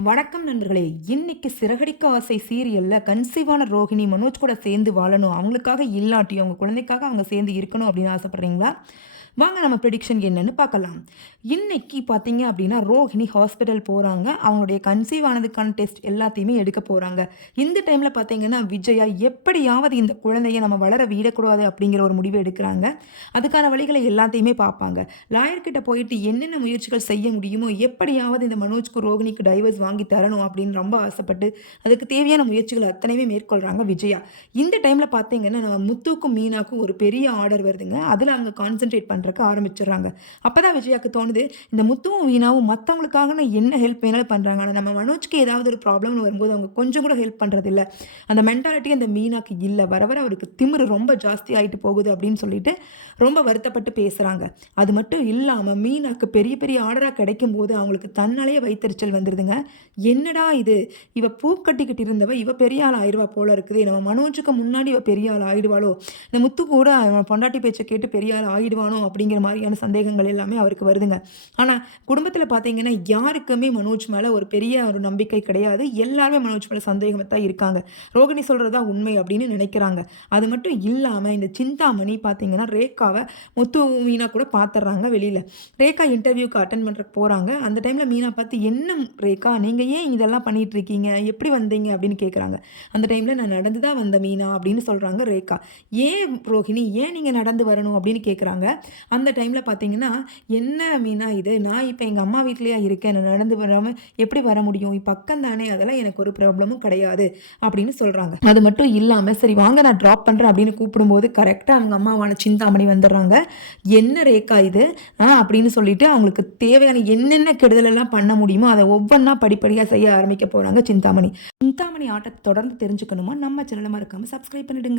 வணக்கம் நண்பர்களே! இன்னைக்கு சிறகடிக்க ஆசை சீரியல்ல கன்சீவான ரோஹிணி மனோஜ் கூட சேர்ந்து வாழணும். அவங்களுக்காக இல்லாட்டியும் அவங்க குழந்தைக்காக அவங்க சேர்ந்து இருக்கணும் அப்படின்னு ஆசைப்படுறீங்களா? வாங்க நம்ம ப்ரெடிக்ஷன் என்னன்னு பார்க்கலாம். இன்னைக்கு பார்த்தீங்க அப்படின்னா, ரோஹிணி ஹாஸ்பிட்டல் போறாங்க. அவங்களுடைய கன்சீவ் ஆனதுக்கான டெஸ்ட் எல்லாத்தையுமே எடுக்க போறாங்க. இந்த டைம்ல பார்த்தீங்கன்னா, விஜயா எப்படியாவது இந்த குழந்தைய நம்ம வளர விடக்கூடாது அப்படிங்கிற ஒரு முடிவு எடுக்குறாங்க. அதுக்கான வழிகளை எல்லாத்தையுமே பார்ப்பாங்க. லாயர் கிட்ட போயிட்டு என்னென்ன முயற்சிகள் செய்ய முடியுமோ, எப்படியாவது இந்த மனோஜ்க்கு, ரோகிணிக்கு டைவர்ஸ் வாங்கி தரணும் அப்படின்னு ரொம்ப ஆசைப்பட்டு, அதுக்கு தேவையான முயற்சிகள் அத்தனையுமே மேற்கொள்றாங்க விஜயா. இந்த டைம்ல பார்த்தீங்கன்னா, நம்ம முத்துக்கும், மீனாக்கும் ஒரு பெரிய ஆர்டர் வருதுங்க. அதுல அவங்க கான்சன்ட்ரேட் பண்றதுக்கு ஆரம்பிச்சுடுறாங்க. அப்பதான் விஜயாக்கு தோணுது, இந்த முத்துவும், மீனாவும் மத்தவங்களுக்காக என்ன ஹெல்ப் வேணாலும் பண்றாங்க. ஆனா நம்ம மனோஜ்க்கு ஏதாவது ஒரு ப்ராப்ளம்னு வரும்போது அவங்க கொஞ்சம் கூட ஹெல்ப் பண்றதில்ல. அந்த மென்டாலிட்டி அந்த மீனாக்கு இல்ல. வர வர அவருக்கு திமிரு ரொம்ப ஜாஸ்தி ஆயிட்டு போகுது அப்படின்னு சொல்லிட்டு ரொம்ப வருத்தப்பட்டு பேசுறாங்க. அது மட்டும் இல்லாம மீனாக்கு பெரிய பெரிய ஆர்டரா கிடைக்கும்போது அவங்களுக்கு தன்னாலேயே வயித்தெரிச்சல் வந்துருதுங்க. என்னடா இது! இவ பூ கட்டிக்கிட்டு இருந்தவ இவ பெரிய ஆள் ஆயிருவா போல இருக்குதே! நம்ம மனோஜுக்கு முன்னாடி இவ பெரிய ஆள் ஆயிடுவாளோ! இந்த முத்து கூட அவன் பொண்டாட்டி பேச்ச கேட்டு பெரிய ஆள் ஆயிடுவானோ! அப்படிங்கிற மாரியான சந்தேகங்கள் எல்லாமே அவருக்கு வருதுங்க. ஆனா குடும்பத்தில பார்த்தீங்கன்னா, யாருக்குமே மனோஜ் மேல ஒரு பெரிய ஒரு நம்பிக்கை கிடையாது. எல்லாருமே மனோஜ் மேல சந்தேகமா தான் இருக்காங்க. ரோகிணி சொல்றது தான் உண்மை அப்படின்னு நினைக்கிறாங்க. அது மட்டும் இல்லாம இந்த சிந்தாமணி பார்த்தீங்கன்னா, ரேகாவ முத்து, மீனா கூட பார்த்துடுறாங்க வெளியில. ரேகா இன்டர்வியூக்கு அட்டெண்ட் பண்றதுக்கு போறாங்க. அந்த டைம்ல மீனா பார்த்து, "என்ன ரேகா நீங்க ஏன் இதெல்லாம் பண்ணிட்டு இருக்கீங்க? எப்படி வந்தீங்க?" அப்படின்னு கேட்குறாங்க. அந்த டைம்ல "நான் நடந்து தான் வந்தேன் மீனா" அப்படின்னு சொல்றாங்க ரேகா. "ஏன் ரோஹிணி ஏன் நீங்க நடந்து வரணும்?" அப்படின்னு கேட்குறாங்க. அந்த டைம்ல பார்த்தீங்கன்னா, "என்ன மீனா இது? நான் இப்ப எங்க அம்மா வீட்லயா இருக்கேன். நான் நடந்து வராம எப்படி வர முடியும்? பக்கம் தானே. அதெல்லாம் எனக்கு ஒரு ப்ராப்ளமும் கிடையாது." அப்படின்னு சொல்றாங்க. அது மட்டும் இல்லாம, "சரி வாங்க நான் ட்ராப் பண்றேன்" அப்படின்னு கூப்பிடும்போது கரெக்ட்டா அவங்க அம்மாவான சிந்தாமணி வந்துடுறாங்க. "என்ன ரேகா இது? அப்படின்னு சொல்லிட்டு அவங்களுக்கு தேவையான என்னென்ன கெடுதல் எல்லாம் பண்ண முடியுமோ, அத ஒவ்வொன்னா படிப்படியா செய்ய ஆரம்பிக்க போறாங்க சிந்தாமணி. சிந்தாமணி ஆட்டத்த தொடர்ந்து தெரிஞ்சுக்கணுமா, நம்ம சேனல மறக்காம சப்ஸ்கிரைப் பண்ணிடுங்க.